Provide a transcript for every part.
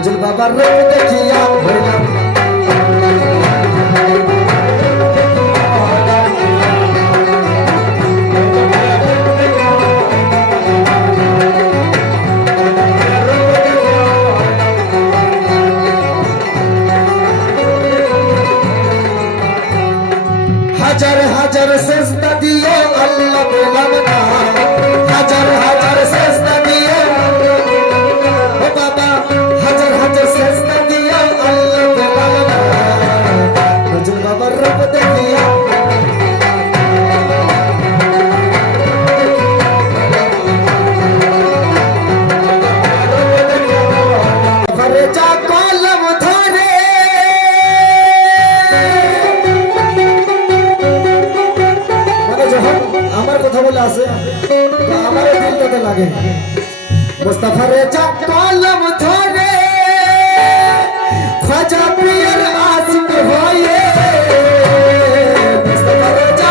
নজরুল বাবার রূপ দেখিয়া হইলাম হাজার হাজার সেজদা দিয়ে আল্লাহ পেলাম না হাজার হাজার সেজদা দিয়ে ও বাবা হাজার হাজার সেজদা দিয়ে আল্লাহ পেলাম না নজরুল বাবার রূপ দেখিয়া ঘরে যা কলম ধরে আমার কথা বলে আছে আমার দিলটাতে লাগে মুস্তাফারে যা কলম ধরে খাজা প্রিয়র আশিক হয়ে মুস্তাফারে যা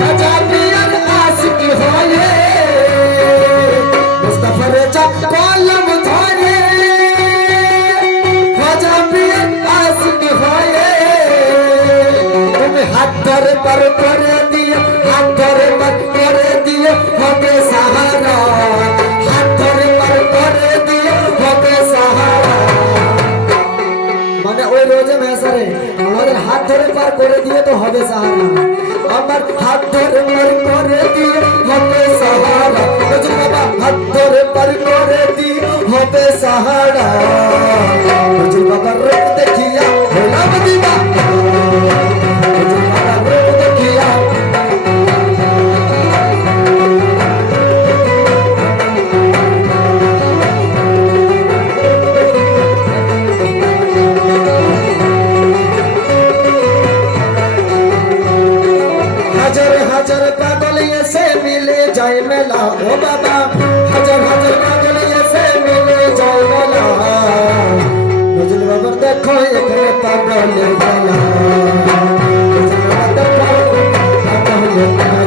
খাজা প্রিয়র আশিক হয়ে মুস্তাফারে যা কলম ধরে খাজা প্রিয়র আশিক হয়ে হাত ধরে পার করে দিও হাত ধরে পার করে দিও হবে সাহারা হাত ধরে পার করে দিও হবে সাহারা মানে ওই রোজে মেসারে আমাদের হাত ধরে পার করে দিয়ে তো হবে সাহারা আমার হাত ধরে পার করে দিও হবে সাহারা রোজে বাবা হাত ধরে পার করে দিও হবে সাহারা রোজে বাবার রূপ দেখিয়া হলাম দিবা হাজার পাগল এসে মিলে যায় মেলা ও বাবা হাজার হাজার পাগল এসে মিলে যায় মেলা নজরুল বাবার দেখো এখানে পাগলের মেলা নজরুল বাবার দেখো পাগলের মেলা